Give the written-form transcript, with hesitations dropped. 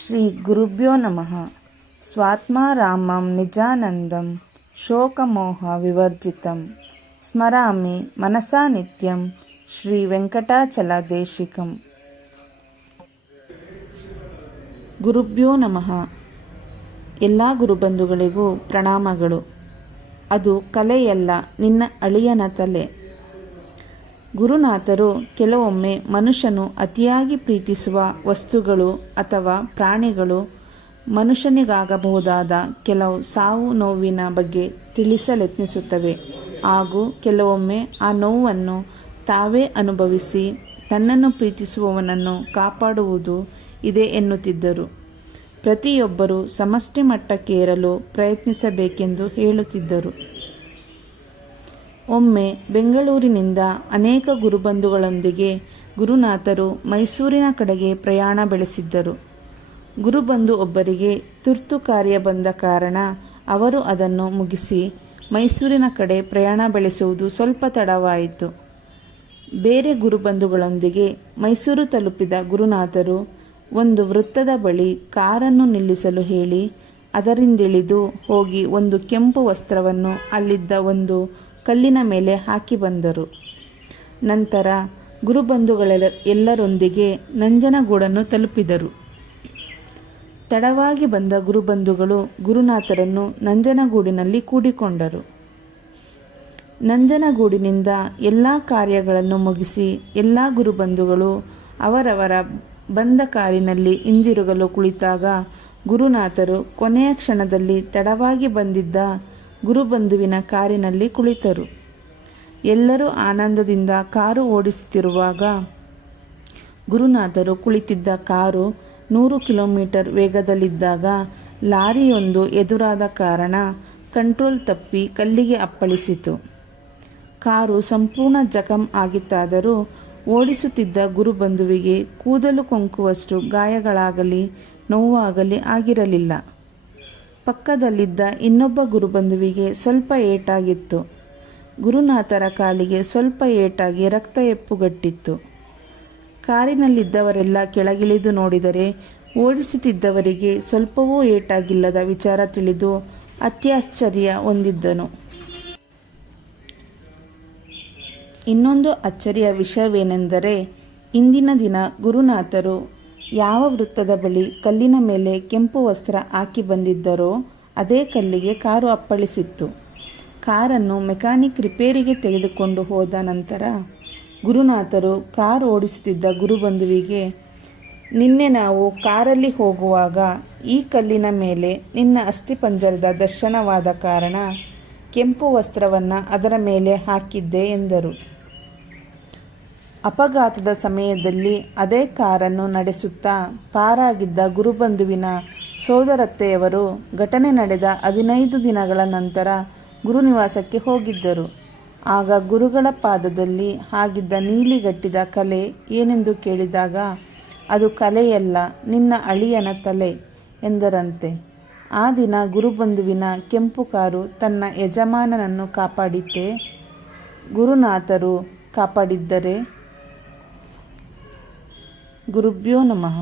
ಶ್ರೀ ಗುರುಭ್ಯೋ ನಮಃ. ಸ್ವಾತ್ಮಾರಾಮಂ ನಿಜಾನಂದಂ ಶೋಕಮೋಹ ವಿವರ್ಜಿತಂ ಸ್ಮರಾಮಿ ಮನಸಾ ನಿತ್ಯಂ ಶ್ರೀ ವೆಂಕಟಾಚಲದೇಶಿಕಂ. ಗುರುಭ್ಯೋ ನಮಃ. ಎಲ್ಲ ಗುರುಬಂಧುಗಳಿಗೂ ಪ್ರಣಾಮಗಳು. ಅದು ಕಲೆಯಲ್ಲ, ನಿನ್ನ ಅಳಿಯನ ತಲೆ. ಗುರುನಾಥರು ಕೆಲವೊಮ್ಮೆ ಮನುಷ್ಯನು ಅತಿಯಾಗಿ ಪ್ರೀತಿಸುವ ವಸ್ತುಗಳು ಅಥವಾ ಪ್ರಾಣಿಗಳು ಮನುಷ್ಯನಿಗಾಗಬಹುದಾದ ಕೆಲವು ಸಾವು ನೋವಿನ ಬಗ್ಗೆ ತಿಳಿಸಲೆತ್ನಿಸುತ್ತವೆ. ಹಾಗೂ ಕೆಲವೊಮ್ಮೆ ಆ ನೋವನ್ನು ತಾವೇ ಅನುಭವಿಸಿ ತನ್ನನ್ನು ಪ್ರೀತಿಸುವವನನ್ನು ಕಾಪಾಡುವುದು ಇದೆ ಎನ್ನುತ್ತಿದ್ದರು. ಪ್ರತಿಯೊಬ್ಬರೂ ಸಮಷ್ಟಿ ಮಟ್ಟಕ್ಕೇರಲು ಪ್ರಯತ್ನಿಸಬೇಕೆಂದು ಹೇಳುತ್ತಿದ್ದರು. ಒಮ್ಮೆ ಬೆಂಗಳೂರಿನಿಂದ ಅನೇಕ ಗುರುಬಂಧುಗಳೊಂದಿಗೆ ಗುರುನಾಥರು ಮೈಸೂರಿನ ಕಡೆಗೆ ಪ್ರಯಾಣ ಬೆಳೆಸಿದ್ದರು. ಗುರುಬಂಧು ಒಬ್ಬರಿಗೆ ತುರ್ತು ಕಾರ್ಯ ಬಂದ ಕಾರಣ ಅವರು ಅದನ್ನು ಮುಗಿಸಿ ಮೈಸೂರಿನ ಕಡೆ ಪ್ರಯಾಣ ಬೆಳೆಸುವುದು ಸ್ವಲ್ಪ ತಡವಾಯಿತು. ಬೇರೆ ಗುರುಬಂಧುಗಳೊಂದಿಗೆ ಮೈಸೂರು ತಲುಪಿದ ಗುರುನಾಥರು ಒಂದು ವೃತ್ತದ ಬಳಿ ಕಾರನ್ನು ನಿಲ್ಲಿಸಲು ಹೇಳಿ ಅದರಿಂದಿಳಿದು ಹೋಗಿ ಒಂದು ಕೆಂಪು ವಸ್ತ್ರವನ್ನು ಅಲ್ಲಿದ್ದ ಒಂದು ಕಲ್ಲಿನ ಮೇಲೆ ಹಾಕಿ ಬಂದರು. ನಂತರ ಎಲ್ಲರೊಂದಿಗೆ ನಂಜನಗೂಡನ್ನು ತಲುಪಿದರು. ತಡವಾಗಿ ಬಂದ ಗುರುಬಂಧುಗಳು ಗುರುನಾಥರನ್ನು ನಂಜನಗೂಡಿನಲ್ಲಿ ಕೂಡಿಕೊಂಡರು. ನಂಜನಗೂಡಿನಿಂದ ಎಲ್ಲ ಕಾರ್ಯಗಳನ್ನು ಮುಗಿಸಿ ಎಲ್ಲ ಗುರುಬಂಧುಗಳು ಅವರವರ ಬಂದ ಕಾರಿನಲ್ಲಿ ಹಿಂದಿರುಗಲು ಕುಳಿತಾಗ ಗುರುನಾಥರು ಕೊನೆಯ ಕ್ಷಣದಲ್ಲಿ ತಡವಾಗಿ ಬಂದಿದ್ದ ಗುರುಬಂಧುವಿನ ಕಾರಿನಲ್ಲಿ ಕುಳಿತರು. ಎಲ್ಲರೂ ಆನಂದದಿಂದ ಕಾರು ಓಡಿಸುತ್ತಿರುವಾಗ ಗುರುನಾಥರು ಕುಳಿತಿದ್ದ ಕಾರು 100 ಕಿಲೋಮೀಟರ್ ವೇಗದಲ್ಲಿದ್ದಾಗ ಲಾರಿಯೊಂದು ಎದುರಾದ ಕಾರಣ ಕಂಟ್ರೋಲ್ ತಪ್ಪಿ ಕಲ್ಲಿಗೆ ಅಪ್ಪಳಿಸಿತು. ಕಾರು ಸಂಪೂರ್ಣ ಜಖಂ ಆಗಿತ್ತಾದರೂ ಓಡಿಸುತ್ತಿದ್ದ ಗುರುಬಂಧುವಿಗೆ ಕೂದಲು ಕೊಂಕುವಷ್ಟು ಗಾಯಗಳಾಗಲಿ ನೋವಾಗಲಿ ಆಗಿರಲಿಲ್ಲ. ಪಕ್ಕದಲ್ಲಿದ್ದ ಇನ್ನೊಬ್ಬ ಗುರುಬಂಧುವಿಗೆ ಸ್ವಲ್ಪ ಏಟಾಗಿತ್ತು. ಗುರುನಾಥರ ಕಾಲಿಗೆ ಸ್ವಲ್ಪ ಏಟಾಗಿ ರಕ್ತ ಹೆಪ್ಪುಗಟ್ಟಿತ್ತು. ಕಾರಿನಲ್ಲಿದ್ದವರೆಲ್ಲ ಕೆಳಗಿಳಿದು ನೋಡಿದರೆ ಓಡಿಸುತ್ತಿದ್ದವರಿಗೆ ಸ್ವಲ್ಪವೂ ಏಟಾಗಿಲ್ಲದ ವಿಚಾರ ತಿಳಿದು ಅತ್ಯಾಶ್ಚರ್ಯ ಹೊಂದಿದ್ದನು. ಇನ್ನೊಂದು ಅಚ್ಚರಿಯ ವಿಷಯವೇನೆಂದರೆ, ಇಂದಿನ ದಿನ ಗುರುನಾಥರು ಯಾವ ವೃತ್ತದ ಬಳಿ ಕಲ್ಲಿನ ಮೇಲೆ ಕೆಂಪು ವಸ್ತ್ರ ಹಾಕಿ ಬಂದಿದ್ದರೋ ಅದೇ ಕಲ್ಲಿಗೆ ಕಾರು ಅಪ್ಪಳಿಸಿತ್ತು. ಕಾರನ್ನು ಮೆಕ್ಯಾನಿಕ್ ರಿಪೇರಿಗೆ ತೆಗೆದುಕೊಂಡು ಹೋದ ನಂತರ ಗುರುನಾಥರು ಕಾರು ಓಡಿಸುತ್ತಿದ್ದ ಗುರುಬಂಧುವಿಗೆ, ನಿನ್ನೆ ನಾವು ಕಾರಲ್ಲಿ ಹೋಗುವಾಗ ಈ ಕಲ್ಲಿನ ಮೇಲೆ ನಿನ್ನ ಅಸ್ಥಿಪಂಜರದ ದರ್ಶನವಾದ ಕಾರಣ ಕೆಂಪು ವಸ್ತ್ರವನ್ನು ಅದರ ಮೇಲೆ ಹಾಕಿದ್ದೆ ಎಂದರು. ಅಪಘಾತದ ಸಮಯದಲ್ಲಿ ಅದೇ ಕಾರನ್ನು ನಡೆಸುತ್ತಾ ಪಾರಾಗಿದ್ದ ಗುರುಬಂಧುವಿನ ಸೋದರತ್ತೆಯವರು ಘಟನೆ ನಡೆದ 15 ದಿನಗಳ ನಂತರ ಗುರುನಿವಾಸಕ್ಕೆ ಹೋಗಿದ್ದರು. ಆಗ ಗುರುಗಳ ಪಾದದಲ್ಲಿ ಆಗಿದ್ದ ನೀಲಿಗಟ್ಟಿದ ಕಲೆ ಏನೆಂದು ಕೇಳಿದಾಗ, ಅದು ಕಲೆಯಲ್ಲ, ನಿನ್ನ ಅಳಿಯನ ತಲೆ ಎಂದರಂತೆ. ಆ ದಿನ ಗುರುಬಂಧುವಿನ ಕೆಂಪು ಕಾರು ತನ್ನ ಯಜಮಾನನನ್ನು ಕಾಪಾಡಿತ್ತೇ? ಗುರುನಾಥರು ಕಾಪಾಡಿದ್ದರೆ? ಗುರುಭ್ಯೋ ನಮಃ.